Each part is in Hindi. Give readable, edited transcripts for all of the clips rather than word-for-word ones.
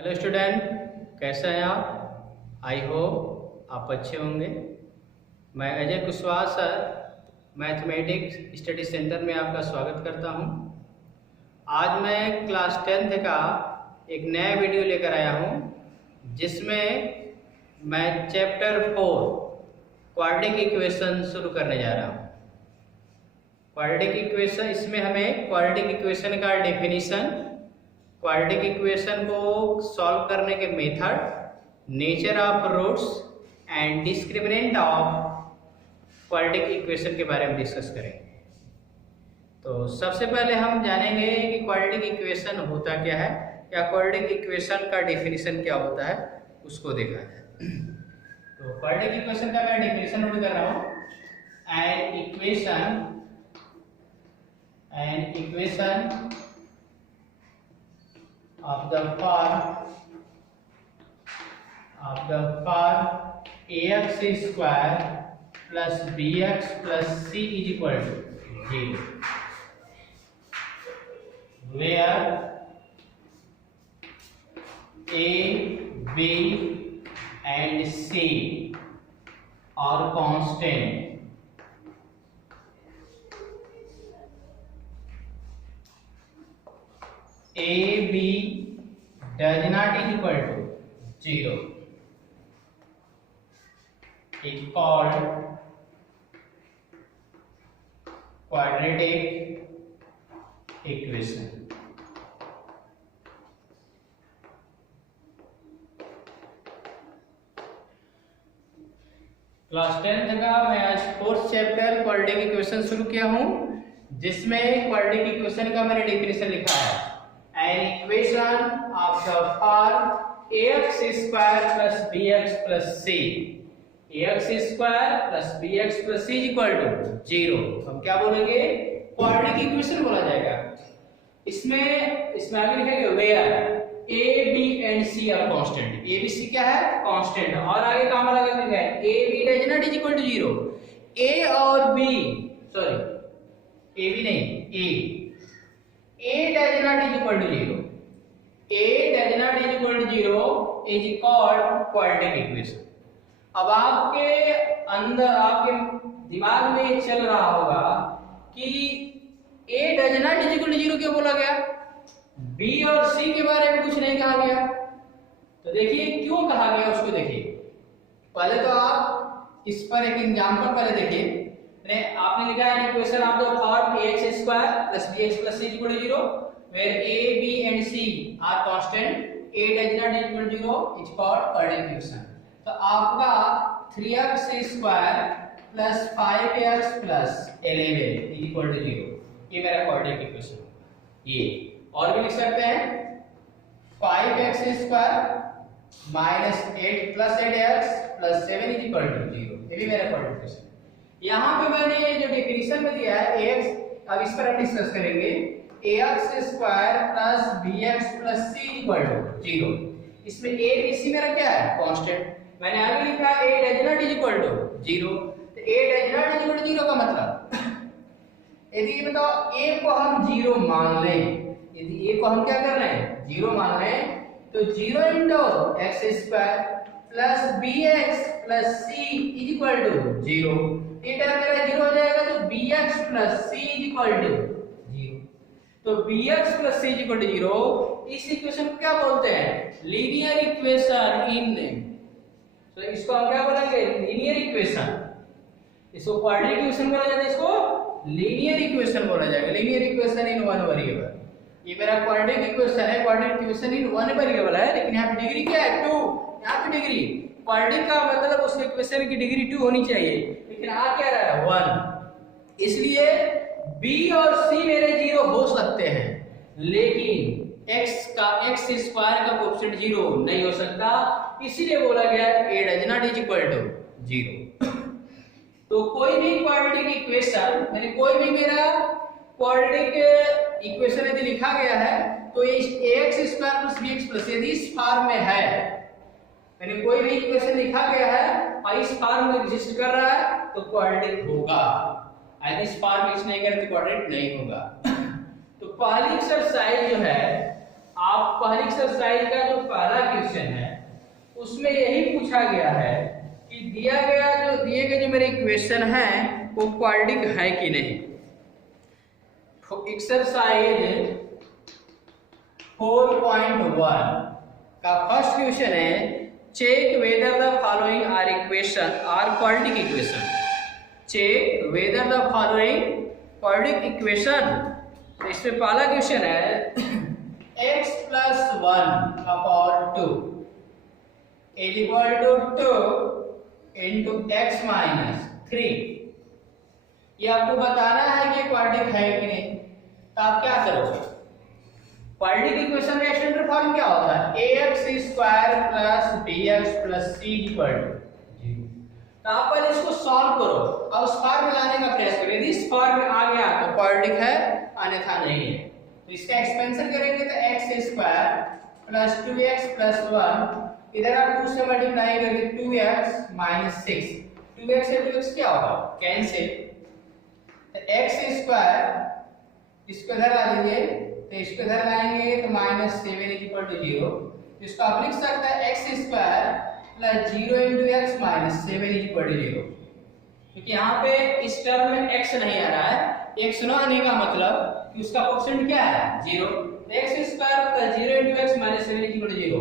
हेलो स्टूडेंट, कैसे हैं आप? आई होप आप अच्छे होंगे। मैं Ajay Kushwaha sir mathematics study centre में आपका स्वागत करता हूं। आज मैं क्लास 10th का एक नया वीडियो लेकर आया हूं, जिसमें मैं चैप्टर 4 क्वाड्रेटिक इक्वेशन शुरू करने जा रहा हूं। क्वाड्रेटिक इक्वेशन, इसमें हमें क्वाड्रेटिक इक्वेशन का डेफिनेशन, क्वाड्रेटिक इक्वेशन को सॉल्व करने के method, nature of roots and discriminant of quadratic equation के बारे में डिस्कस करेंगे। तो सबसे पहले हम जानेंगे कि क्वाड्रेटिक इक्वेशन होता क्या है या क्वाड्रेटिक इक्वेशन का डेफिनेशन क्या होता है, उसको देखा जाए। तो क्वाड्रेटिक इक्वेशन का मैं डेफिनेशन नोट कर रहा हूँ। An equation of the form ax square plus bx plus c is equal to 0, where a, b and c are constant. A, B does not equal to 0 is called quadratic equation. Class 10th का मैं आज 4th चैप्टर क्वाड्रेटिक इक्वेशन शुरू किया हूं, जिसमें क्वाड्रेटिक इक्वेशन का मैंने डेफिनेशन लिखा है। An equation of the form ax square plus bx plus c, ax square plus bx plus c is equal to 0। हम क्या बोलेंगे? क्वाड्रेटिक इक्वेशन बोला जाएगा। इसमें आगे लिखेंगे where a, b and c are constant। a, b, c क्या है? कांस्टेंट। और आगे काम वाला क्या लिखा है? a, b does not is equal to 0। a और b, सॉरी a b नहीं, a does not is equal to 0, a does not is equal to 0 is called quadratic equation। अब आपके अंदर, आपके दिमाग में ये चल रहा होगा कि a does not is equal to 0 क्यों बोला गया, b और c के बारे में कुछ नहीं कहा गया। तो देखिए क्यों कहा गया, उसको देखिए। पहले तो आप इस पर एक एग्जांपल पहले देखिए। आपने लिखा है equation of the form ax square plus bx plus c is equal to 0 where a, b and c are constant, a does not is equal to 0 is called quadratic equation। तो आपका 3x square plus 5x plus 11 is equal to 0, ये मेरा quadratic equation। ये और भी लिख सकते हैं 5x square minus 8 plus 8x plus 7 is equal to 0, ये भी मेरा quadratic equation। यहाँ पे मैंने जो डेफिनेशन में दिया है ax, अब इस पर हम डिस्कस करेंगे। ax square plus bx plus c equal to 0। इसमें a b c मेरा क्या है? कांस्टेंट। मैंने आगे लिखा a does not is equal to 0। तो a does not is equal to 0 का मतलब यदि ये बताओ a को हम 0 मान लें, यदि a को हम क्या कर रहे हैं? 0 मान लें, तो 0 into x square plus bx plus c is equal to 0। ये टर्म मेरा 0 हो जाएगा, तो bx plus c is equal to 0। तो bx plus c is equal to 0, इस इक्वेशन को क्या बोलते हैं? लीनियर इक्वेशन इन, तो इसको हम क्या बोलेंगे? Linear equation. इसको क्वाड्रेटिक इक्वेशन बोला जाता है, इसको लीनियर इक्वेशन बोला जाएगा। Linear equation in one variable. ये मेरा क्वाड्रेटिक इक्वेशन है, quadratic equation in one variable है, लेकिन यहाँ पे डिग्री क्या है? 2। यहाँ पे डिग्री, क्वाड्रेटिक का मतलब उस इक्वेशन की डिग्री 2 होनी चाहिए, लेकिन आ क्या रहा है? 1। इसलिए b और c मेरे 0 हो सकते हैं, लेकिन x स्क्वायर का कोएफिशिएंट 0 नहीं हो सकता, इसीलिए बोला गया a does not is equal to 0। तो कोई भी क्वाड्रेटिक इक्वेशन, यानी कोई भी मेरा क्वाड्रेटिक इक्वेशन यदि लिखा गया है, तो ये ax square plus bx plus यदि इस फॉर्म में है, यानी कोई भी इक्वेशन लिखा गया है और इस फॉर्म में एग्जिस्ट कर रहा है, तो क्वाड्रेटिक होगा। यदि इस फॉर्म में नहीं करे तो क्वाड्रेटिक नहीं होगा। तो पहली एक्सरसाइज जो है, आप पहली एक्सरसाइज का जो पहला क्वेश्चन है उसमें यही पूछा गया है कि दिए गए जो मेरे इक्वेशन है वो क्वाड्रेटिक है कि नहीं। एक्सरसाइज 4.1 का फर्स्ट क्वेश्चन है, check whether the following are equation are quadratic equation. Check whether the following quadratic equation. इसमें पहला क्वेश्चन है x plus 1 का power 2 is equal to 2 into x minus 3। ये आपको बताना है कि क्वाड्रेटिक है कि नहीं। तो आप क्या करोगे, क्वाड्रेटिक इक्वेशन का स्टैंडर्ड फॉर्म क्या होता है, ax square plus bx plus c equal to 0। तो आप पहले इसको सॉल्व करो और उस फॉर्म में लाने का प्रयास करो। यदि इस फॉर्म में आ गया तो क्वाड्रेटिक है, अन्यथा नहीं है। तो इसका एक्सपेंशन करेंगे तो x square plus 2x plus 1, इधर आप 2 से मल्टीप्लाई करेंगे 2x माइनस 6, 2x से 2x क्या होगा, कैंसिल। तो x स्क्वायर इसको इधर ला दीजिए, तो इसको इधर लाएंगे तो माइनस 7 इज इक्वल टू 0। इसको आप लिख सकते हैं x square plus 0 into X minus 7 is equal to 0। क्योंकि यहाँ पे इस टर्म में x नहीं आ रहा है, x ना आने का मतलब कि उसका कोएफिशिएंट क्या है, 0। तो x square plus 0 into X minus 7 is equal to 0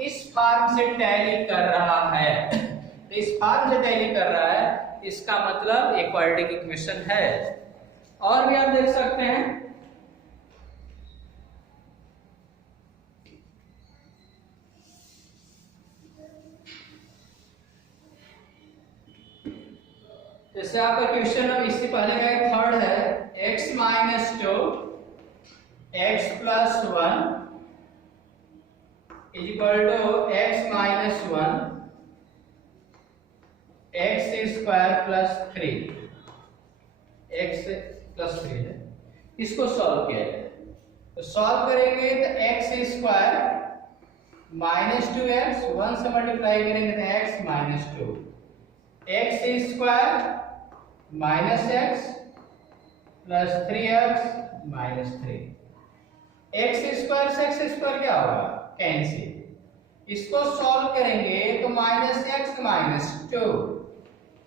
इस फॉर्म से टैली कर रहा है। तो इस फॉर्म से टैली कर रहा है, इसका मतलब एक क्वाड्रेटिक इक्वेशन है। और भी आप देख सकते हैं, जैसे आपका क्वेश्चन अब इससे पहले का एक थर्ड है, x minus 2 x plus 1 is equal to x minus 1 x square plus 3 x plus 3 है। इसको सॉल्व किया जाए तो सॉल्व करेंगे तो x स्क्वायर माइनस 2x 1 से मल्टीप्लाई करेंगे तो x माइनस 2 x स्क्वायर minus x plus 3x minus 3। x square से x स्क्वायर क्या होगा, कैंसिल। इसको सॉल्व करेंगे तो माइनस x माइनस 2,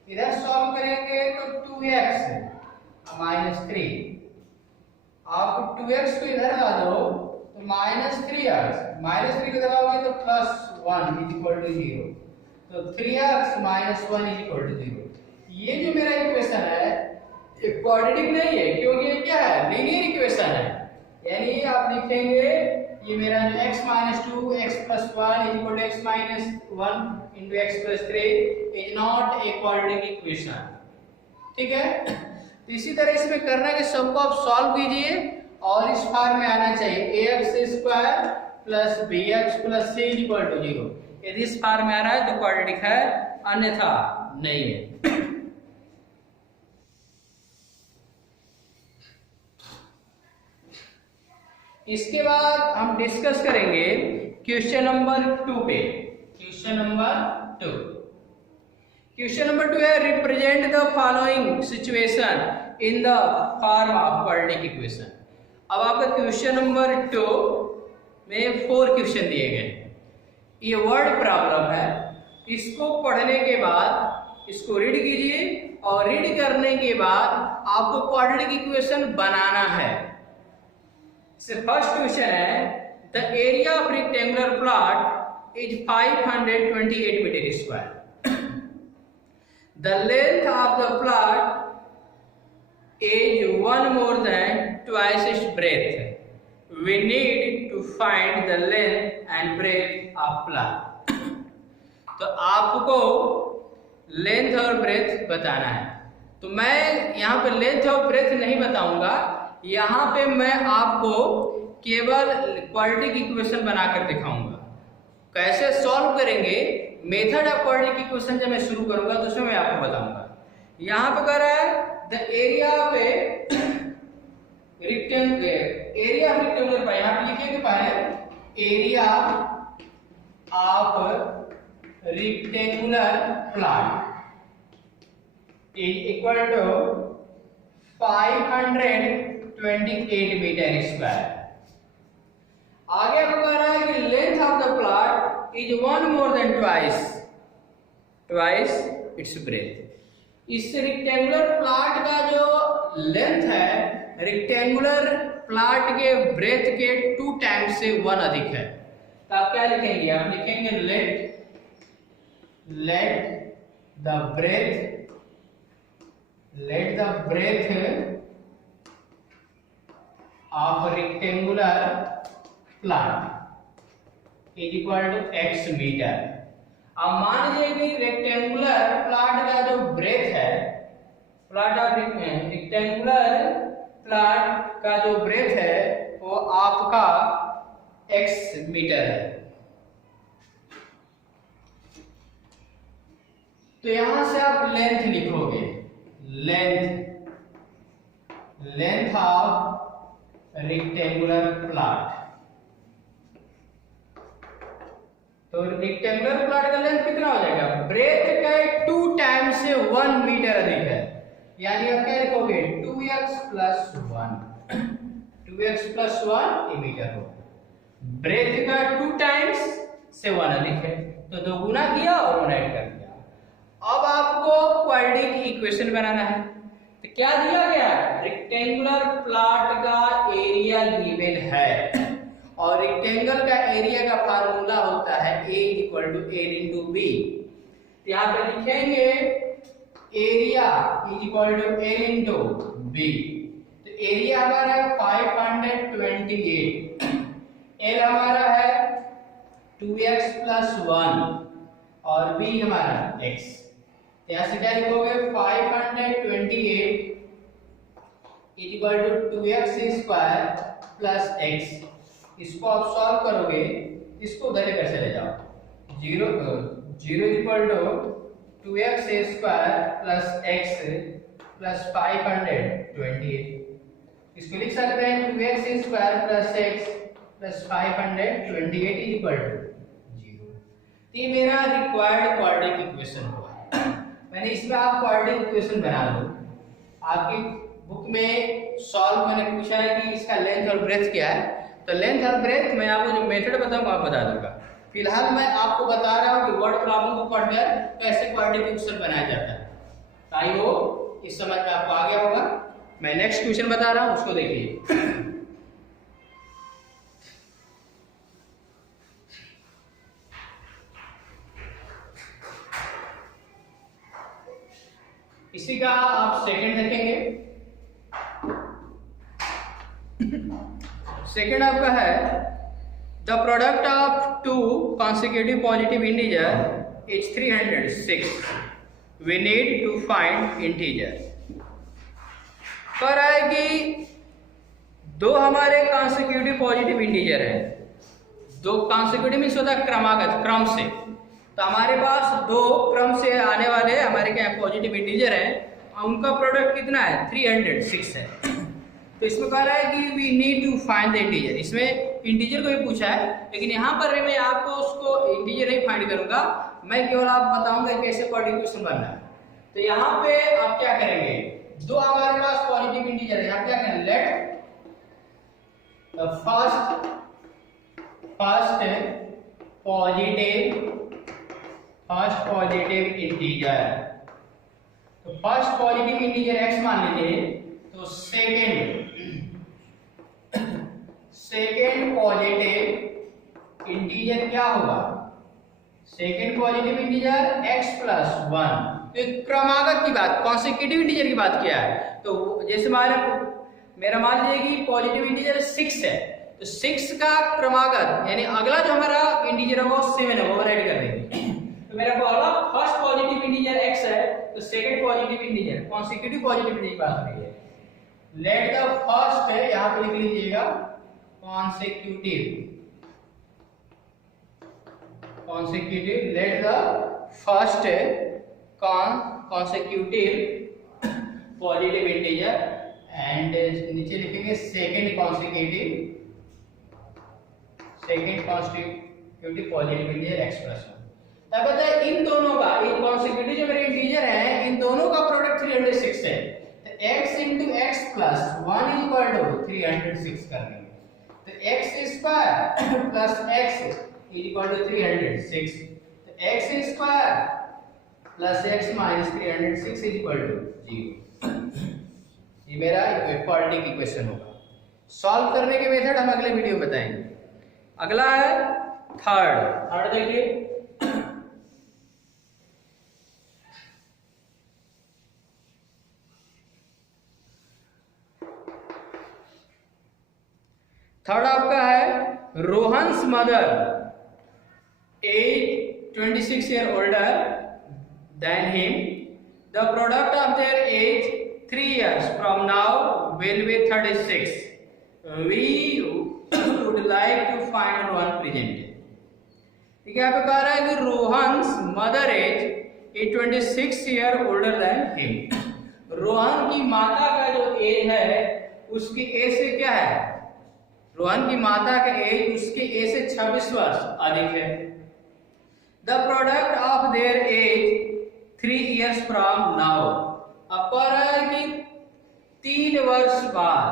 इधर सॉल्व करेंगे तो 2x माइनस 3। आप 2x को इधर ला दो तो माइनस 3x, माइनस 3 को इधर लाओगे तो प्लस 1 इज इक्वल टू 0। तो 3x minus 1 is equal to 0। ये जो मेरा इक्वेशन है ये क्वाड्रेटिक नहीं है, क्योंकि ये क्या है, लीनियर इक्वेशन है। यानी आप लिखेंगे ये मेरा जो x minus 2 x plus 1 is equal to x minus 1 into x plus 3 is not a quadratic equation. ठीक है, तो इसी तरह इसमें करना है कि सबको आप सॉल्व कीजिए और इस फॉर्म में आना चाहिए ax square plus bx plus c equal to 0। यदि इस फॉर्म में आ रहा है तो क्वाड्रेटिक है, अन्यथा नहीं है। इसके बाद हम डिस्कस करेंगे क्वेश्चन नंबर 2 पे। क्वेश्चन नंबर 2, क्वेश्चन नंबर 2 है represent the following situation in the form of quadratic equation. अब आपका क्वेश्चन नंबर 2 में 4 क्वेश्चन दिए गए। ये वर्ड प्रॉब्लम है, इसको पढ़ने के बाद इसको रीड कीजिए और रीड करने के बाद आपको क्वाड्रेटिक इक्वेशन बनाना है। फर्स्ट क्वेश्चन है, the area of rectangular plot is 528 meter square. The length of the plot is 1 more than twice its breadth। We need to find the length and breadth of plot। तो आपको लेंथ और ब्रेथ बताना है। तो मैं यहाँ पे लेंथ और ब्रेथ नहीं बताऊंगा, यहाँ पे मैं आपको केवल क्वाड्रेटिक इक्वेशन बनाकर दिखाऊंगा। कैसे सॉल्व करेंगे, मेथड ऑफ क्वाड्रेटिक इक्वेशन जब मैं शुरू करूंगा तो उसमें मैं आपको बताऊंगा। यहाँ पे कह रहा है द एरिया पे रेक्टेंगुलर, एरिया ऑफ रेक्टेंगुलर पर यहाँ पे लिखेंगे पहले area of rectangular plot is equal to 528 meter square. आगे आपको कह रहा है कि length of the plot is one more than twice its breadth. इस रेक्टेंगुलर प्लॉट का जो लेंथ है रेक्टेंगुलर प्लॉट के ब्रेथ के 2 टाइम्स से 1 अधिक है। तो आप क्या लिखेंगे? आप लिखेंगे let the breadth of rectangular plot is equal to x meter. अब मान लीजिए कि रेक्टेंगुलर प्लॉट का जो ब्रेथ है रेक्टेंगुलर प्लॉट का जो ब्रेथ है वो आपका x मीटर है। तो यहां से आप लेंथ लिखोगे, लेंथ ऑफ रेक्टेंगुलर प्लॉट। तो रेक्टेंगुलर प्लॉट का लेंथ कितना हो जाएगा? ब्रेथ का 2 टाइम्स से 1 मीटर अधिक है, यानी आप क्या लिखोगे 2x + 1 ये मीटर हो। ब्रेथ का 2 टाइम्स से 1 अधिक है तो 2 गुना किया और 1 ऐड कर दिया। अब आपको क्वाड्रेटिक इक्वेशन बनाना है। तो क्या दिया गया? रेक्टेंगुलर प्लॉट का एरिया गिवन है और रेक्टेंगल का एरिया का फार्मूला होता है A = L × B। यहाँ पे लिखेंगे एरिया = L × B। तो एरिया हमारा है 528, L हमारा है 2x + 1 और B हमारा x। यहाँ से क्या लिखोगे 528 = 2x² + x। इसको आप सॉल्व करोगे, इसको उधर लेकर चले जाओ। 0 = 2x² + x + 528। इसको लिख सकते हैं 2x² + x + 528 = 0। ये मेरा रिक्वायर्ड क्वाड्रेटिक इक्वेशन हुआ। मैंने इसमें आप क्वाड्रेटिक इक्वेशन बना लो। आपकी बुक में सॉल्व मैंने पूछा है कि इसका लेंथ और ब्रेथ क्या है, तो लेंथ और ब्रेथ मैं आपको जो मेथड बताऊंगा आप बता दूंगा। फिलहाल मैं आपको बता रहा हूं कि वर्ड प्रॉब्लम को पढ़कर कैसे क्वाड्रेटिक इक्वेशन बनाया जाता है। आई होप इस समझ में आपको आ गया होगा। मैं नेक्स्ट क्वेश्चन बता रहा हूं, उसको देखिए। इसी का आप सेकंड देखेंगे। सेकंड आपका है the product of 2 consecutive positive integer is 306। We need to find integer. कह रहा है कि 2 हमारे consecutive पॉजिटिव इंटीजर है। 2 consecutive मीन्स होता है क्रमागत, क्रम से। तो हमारे पास 2 क्रम से आने वाले हमारे क्या पॉजिटिव इंटीजर हैं, उनका प्रोडक्ट कितना है 306 है। तो इसमें कह रहा है कि we need to find the integer. इसमें इंटीजर को भी पूछा है, लेकिन यहाँ पर मैं आपको उसको इंटीजर नहीं फाइंड करूंगा, मैं केवल आप बताऊंगा कैसे क्वाड्रेटिक इक्वेशन बनना है। तो यहाँ पे आप क्या करेंगे, 2 हमारे पास पॉजिटिव इंटीजर है, यहाँ क्या करें let the first positive integer. तो फर्स्ट पॉजिटिव इंटीजर x मान लीजिए, तो सेकेंड पॉजिटिव इंटीजर क्या होगा? Second positive integer x + 1। तो क्रमागत की बात, कॉन्सेक्यूटिव इंटीजर की बात किया है। तो जैसे मेरा मान लीजिए कि पॉजिटिव इंटीजर 6 है, तो 6 का क्रमागत यानी अगला जो हमारा इंटीजर होगा 7 है, वो ऐड कर देंगे। तो मेरा पहला फर्स्ट पॉजिटिव इंटीजर x है, तो second positive integer consecutive positive integer की बात हो रही है। लेट द फर्स्ट है, यहां पे लिख लीजिएगा consecutive, let the first consecutive positive integer and नीचे लिखेंगे second consecutive positive integer x + 1। तब बताए इन दोनों का, ये consecutive जो मेरे इंटीजर है, इन दोनों का प्रोडक्ट 306 है। तो x × x + 1 = 306 कर देंगे। तो x² + x is equal to 306। तो x square plus x minus 306 is equal to 0। ये मेरा क्वाड्रेटिक इक्वेशन होगा। सॉल्व करने के मेथड हम अगले वीडियो में बताएंगे। अगला है थर्ड देखिए। थर्ड आपका है Rohan's mother age 26 year older than him, the product of their age 3 years from now will be 36. We would like to find Rohan present. ठीक है, यहाँ पे कह रहा है कि Rohan's mother age 26 year older than him. Rohan की माता का जो एज है उसकी एज से क्या है, रोहन की माता का एज उसके एज से 26 वर्ष अधिक है। The product of their age 3 years from now. अब कह रहा है कि 3 वर्ष बाद,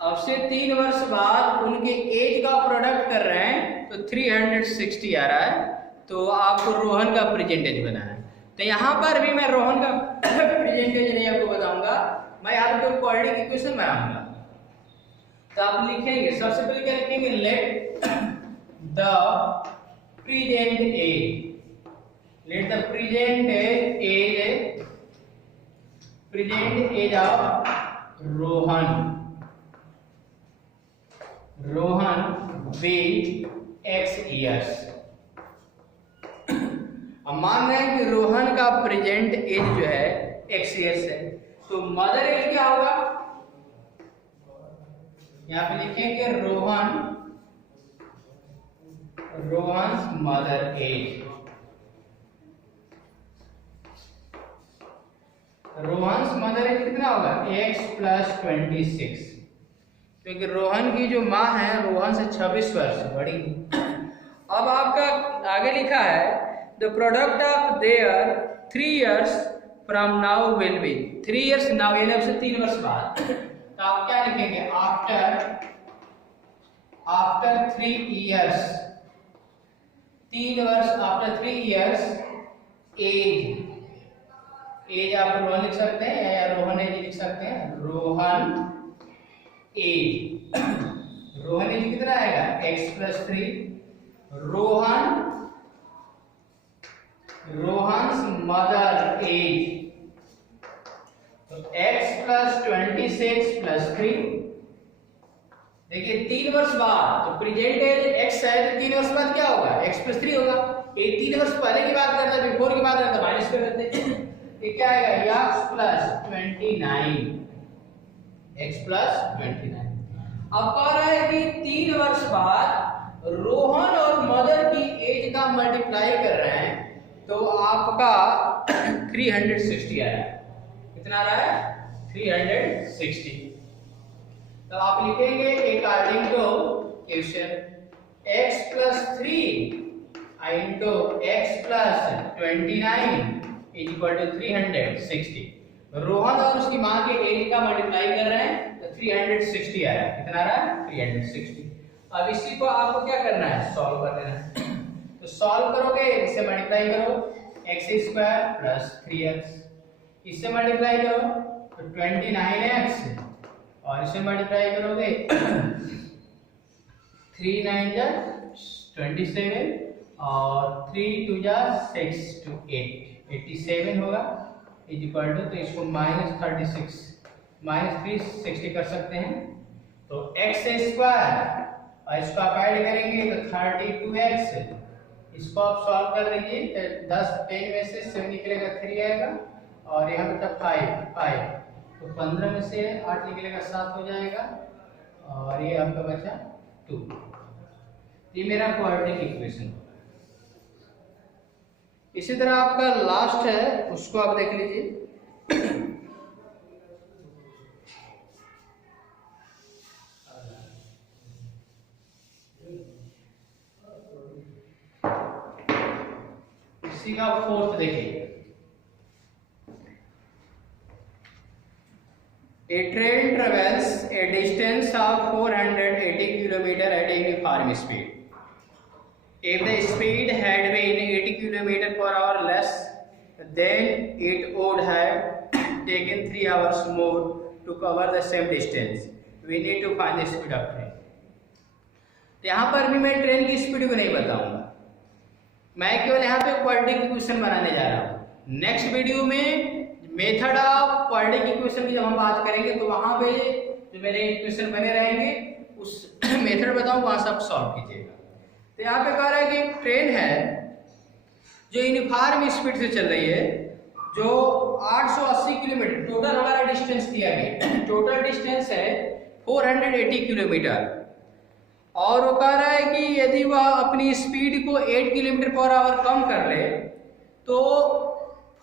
अब से 3 वर्ष बाद उनके एज का प्रोडक्ट कर रहे हैं तो 360 आ रहा है। तो आपको रोहन का प्रेजेंटेज बनाना है। तो यहाँ पर भी मैं रोहन का प्रेजेंटेज नहीं आपको बताऊंगा, मैं आपको क्वाड्रेटिक इक्वेशन बनाऊंगा। तो आप लिखेंगे, सबसे पहले क्या लिखेंगे, let the present age, let the present age of Rohan be x years। अब मान रहे हैं कि रोहन का प्रेजेंट एज जो है x years है, तो मदर एज क्या होगा, यहाँ पे लिखेंगे Rohan's mother age. Rohan's mother age कितना होगा, x प्लस 26, क्योंकि रोहन की जो माँ है रोहन से 26 वर्ष बड़ी। अब आपका आगे लिखा है the product of there 3 years from now will be 3 years now, यानी अब से 3 वर्ष बाद। तो आप क्या लिखेंगे, आफ्टर 3 years, 3 वर्ष आफ्टर 3 years एज आप रोहन लिख सकते हैं या रोहन एज लिख सकते हैं। रोहन एज कितना आएगा, x plus 3। Rohan's mother age, तो x प्लस 26 प्लस 3। देखिए 3 वर्ष बाद, तो प्रेजेंट एज x है तो 3 वर्ष बाद क्या होगा, x प्लस 3 होगा। ये 3 वर्ष पहले की बात करता है, बिफोर की बात करता है, माइनस कर देते हैं। ये क्या आएगा, x प्लस 29, x प्लस 29। अब कह रहा है कि 3 वर्ष बाद रोहन और मदर की एज का मल्टीप्लाई कर रहे हैं तो आपका 360 आ रहा है। कितना आ रहा है, 360। तो आप लिखेंगे according to question x plus 3 into x plus 29 is equal to 360। Rohan और उसकी माँ के एज का मल्टीप्लाई कर रहे हैं तो 360 आ रहा है। कितना आ रहा है, 360। अब इसी को आपको क्या करना है, सॉल्व कर देना है। तो सॉल्व करोगे, इससे मल्टीप्लाई करो x स्क्वायर प्लस 3x, इससे मल्टीप्लाई करो तो 29x, और इससे मल्टीप्लाई करोगे 3 9 जा 27 और 3 2 जा 6 to 8 87 होगा इज इक्वल टू, तो इसको -36 -360 कर सकते हैं। तो x स्क्वायर और इसको आप ऐड करेंगे तो 32x, इसको आप सॉल्व कर लीजिए तो 10 10 में से 7 निकलेगा 3 आएगा, और यहाँ पे 5 तो 15 में से 8 निकलेगा 7 हो जाएगा, और ये आपका बचा 2। ये मेरा क्वाड्रेटिक इक्वेशन। इसी तरह आपका लास्ट है, उसको आप देख लीजिए। इसी का फोर्थ देखिए, A train travels a distance of 480 km at a uniform speed. If the speed had been 80 km/h less, then it would have taken 3 hours more to cover the same distance. We need to find the speed of train. तो यहाँ पर भी मैं ट्रेन की स्पीड को नहीं बताऊंगा, मैं केवल यहाँ पे क्वाड्रेटिक इक्वेशन बनाने जा रहा हूँ। नेक्स्ट वीडियो में मेथड ऑफ क्वाड्रेटिक इक्वेशन की जब हम बात करेंगे तो वहां पे जो मेरे इक्वेशन बने रहेंगे उस मेथड बताऊँ, वहां से आप सॉल्व कीजिएगा। तो यहाँ पे कह रहा है कि ट्रेन है जो यूनिफॉर्म स्पीड से चल रही है, जो 880 किलोमीटर टोटल हमारा डिस्टेंस दिया गया, टोटल डिस्टेंस है 480 किलोमीटर, और वो कह रहा है कि यदि वह अपनी स्पीड को 8 km/h कम कर ले तो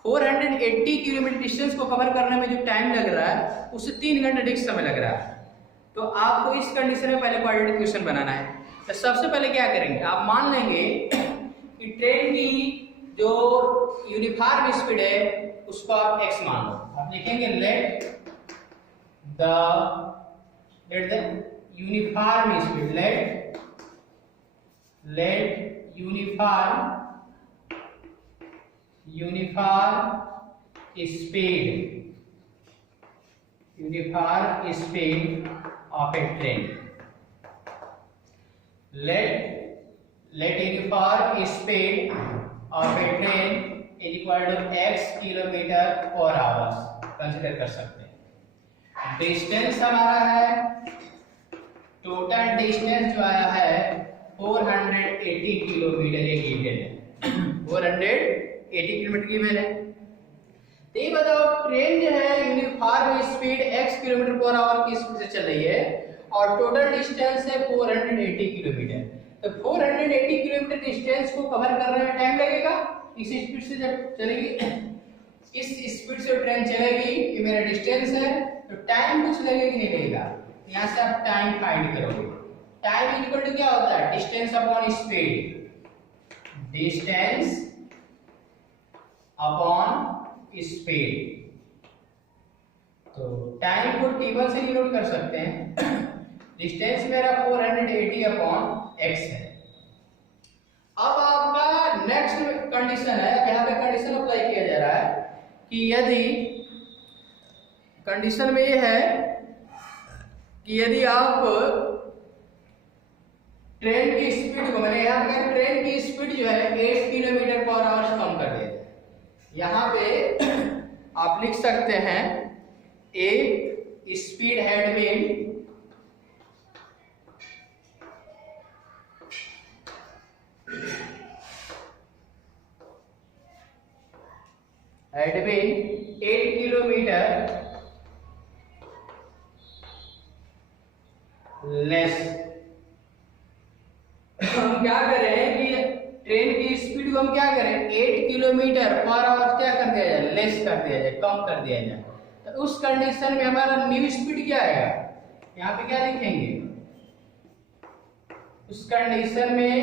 480 किलोमीटर डिस्टेंस को कवर करने में जो टाइम लग रहा है उससे 3 घंटे अधिक समय लग रहा है। तो आपको इस कंडीशन में पहले क्वाड्रेटिक इक्वेशन बनाना है। तो सबसे पहले क्या करेंगे, आप मान लेंगे कि ट्रेन की जो यूनिफॉर्म स्पीड है उसको आप x मान लो। आप लिखेंगे let the uniform speed, let uniform speed of a train, let uniform speed of a train is equal to x km/h consider कर सकते हैं। डिस्टेंस हमारा है, टोटल डिस्टेंस जो आया है 480 किलोमीटर ये गिवन है, 480 किलोमीटर गिवन है। तो ये बताओ ट्रेन जो है यूनिफॉर्म स्पीड x km/h की स्पीड से चल रही है और टोटल डिस्टेंस है 480 किलोमीटर। तो 480 किलोमीटर डिस्टेंस को कवर करने में टाइम लगेगा। इस स्पीड से जब चलेगी, इस स्पीड से ट्रेन चलेगी, ये मेरा डिस्टेंस है, तो टाइम कुछ लगेगा कि नहीं लगेगा। यहाँ से आप टाइम फाइंड करोगे। टाइम इक्वल टू क्या होता है, distance upon speed, distance upon speed. तो टाइम को t1 से डिनोट कर सकते हैं। डिस्टेंस मेरा 480 अपॉन x है। अब आपका नेक्स्ट कंडीशन है, यहाँ पे कंडीशन अप्लाई किया जा रहा है कि यदि कंडीशन में ये है कि यदि आप ट्रेन की स्पीड को, मैंने यहाँ पे ट्रेन की स्पीड जो है 8 km/h कम कर दे, यहाँ पे आप लिख सकते हैं a speed had been had been 8 kilometer less। हम क्या करें कि ट्रेन की स्पीड को हम क्या करें 8 km/h क्या कर दिया जाए, लेस कर दिया जाए, कम कर दिया जाए। तो उस कंडीशन में हमारा न्यू स्पीड क्या आएगा, यहाँ पे क्या लिखेंगे, उस कंडीशन में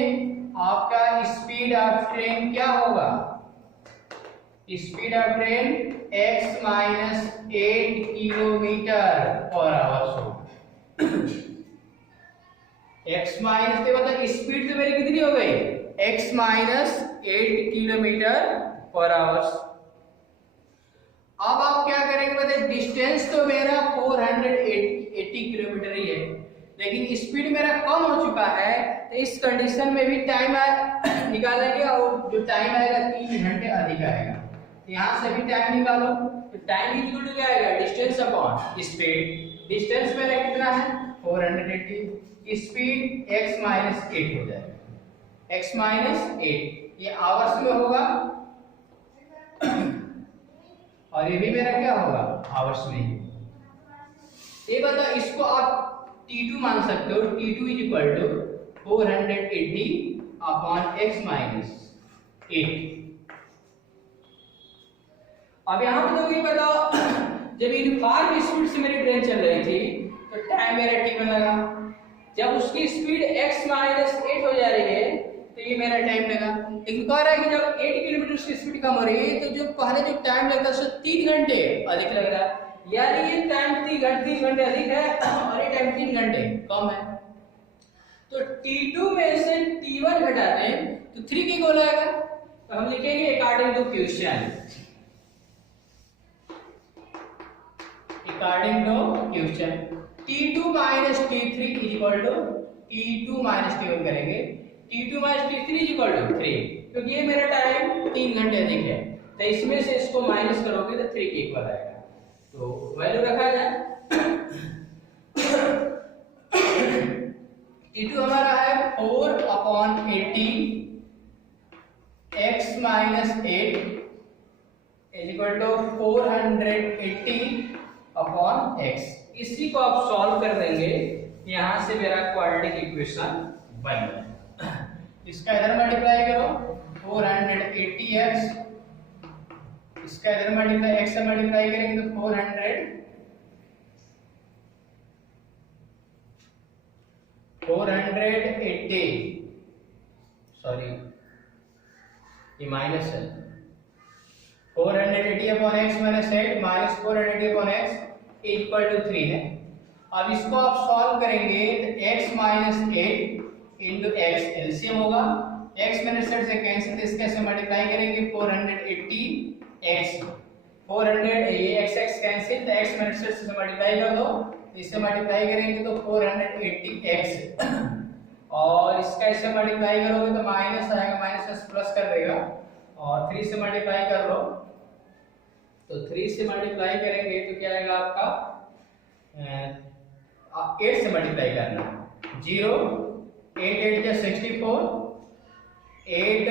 आपका स्पीड ऑफ ट्रेन क्या होगा, speed of train x - 8 km/h होगा। x माइनस के मतलब स्पीड तो मेरी कितनी हो गई, x - 8 km/h। अब आप क्या करेंगे बताइए, डिस्टेंस तो मेरा 480 किलोमीटर ही है, लेकिन स्पीड मेरा कम हो चुका है। तो इस कंडीशन में भी टाइम निकालेंगे और जो टाइम आएगा 3 घंटे अधिक आएगा। यहाँ से भी टाइम निकालो, तो टाइम इक्वल टू क्या आएगा, डिस्टेंस अपॉन स्पीड। डिस्टेंस मेरा कितना है 480, स्पीड x - 8 हो जाएगा, x - 8 ये आवर्स में होगा और ये भी मेरा क्या होगा आवर्स में। ये बताओ, इसको आप t2 मान सकते हो, t2 = 480 अपॉन x - 8। अब यहाँ पे तो ये बताओ, जब यूनिफॉर्म स्पीड से मेरी ट्रेन चल रही थी तो टाइम मेरा t1 लगा, जब उसकी स्पीड x - 8 हो जा रही है तो ये मेरा टाइम लगा। लेकिन कह रहा है कि जब 8 किलोमीटर की स्पीड कम हो रही है तो जो पहले जो टाइम लगता है उससे 3 घंटे अधिक लग रहा है, यानी ये टाइम 3 घंटे अधिक है और ये टाइम 3 घंटे कम है। तो T2 में से T1 घटाते हैं तो 3 की गोल आएगा, तो हम लिखेंगे according to question, according to question T2 minus T3 is equal to T2 minus T1 करेंगे, T2 minus T3 is equal to 3, क्योंकि ये मेरा टाइम 3 घंटे अधिक है, तो इसमें से इसको माइनस करोगे तो 3 के इक्वल आएगा, तो वैल्यू रखा जाए। T2 हमारा है 4/80 x minus 8 is equal to 480 upon x। इसी को आप सॉल्व कर देंगे, यहां से मेरा क्वाड्रेटिक इक्वेशन बन गया। इसका इधर मल्टीप्लाई करो 480x, इसका इधर मल्टीप्लाई x से मल्टीप्लाई करेंगे तो 480, सॉरी ये माइनस है, 480 upon x minus 8 minus 480 upon x equal to 3 है। अब इसको आप सॉल्व करेंगे तो x minus 8 into X LCM होगा, x माइनस 8 से कैंसिल, तो इसके से मल्टीप्लाई करेंगे 480x, 400 ये x कैंसिल, तो x माइनस 8 से मल्टीप्लाई कर दो, इससे मल्टीप्लाई करेंगे तो 480x और इसका इससे मल्टीप्लाई करोगे तो माइनस आएगा, माइनस से प्लस कर देगा, और 3 से मल्टीप्लाई कर लो तो 3 से मल्टीप्लाई करेंगे तो क्या आएगा आपका 8 से मल्टीप्लाई करना, 0 8 8 जा 64, 8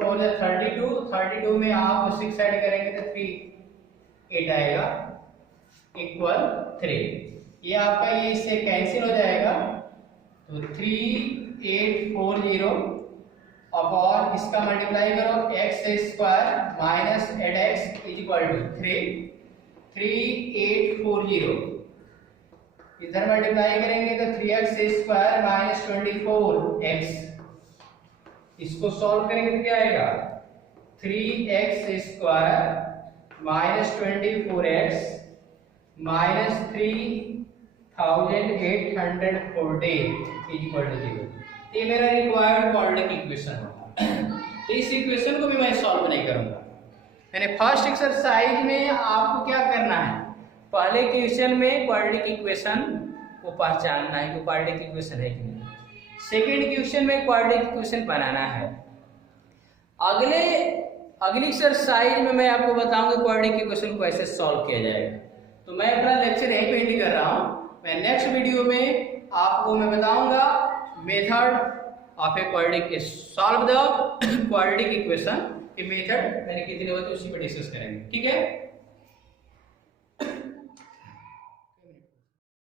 4 जा 32, 32 में आप 6 ऐड करेंगे तो 3 8 आएगा इक्वल 3। ये आपका ये इससे कैंसिल हो जाएगा, तो 3840 अपॉन इसका मल्टीप्लाई करो x स्क्वायर minus 8x is equal to 3840, इधर मल्टीप्लाई करेंगे तो 3x स्क्वायर माइनस 24x, इसको सॉल्व करेंगे तो क्या आएगा 3x square minus 24x minus 3840 is equal to 0। ये मेरा रिक्वायर्ड क्वाड्रेटिक इक्वेशन होगा। इस इक्वेशन को भी मैं सॉल्व नहीं करूंगा, मैंने फर्स्ट एक्सरसाइज में आपको क्या करना है, पहले क्वेश्चन में क्वाड्रेटिक इक्वेशन को पहचानना है कि क्वाड्रेटिक इक्वेशन है कि नहीं, सेकंड क्वेश्चन में क्वाड्रेटिक इक्वेशन बनाना है, अगली एक्सरसाइज में मैं आपको बताऊंगा क्वाड्रेटिक इक्वेशन को कैसे सॉल्व किया जाएगा। तो मैं अपना लेक्चर यहीं पे एंड कर रहा हूं, मैं नेक्स्ट वीडियो में आपको मैं बताऊंगा method of a quadratic, solve the quadratic equation की मेथड मैंने कितने होते उसी पे डिस्कस करेंगे, ठीक है।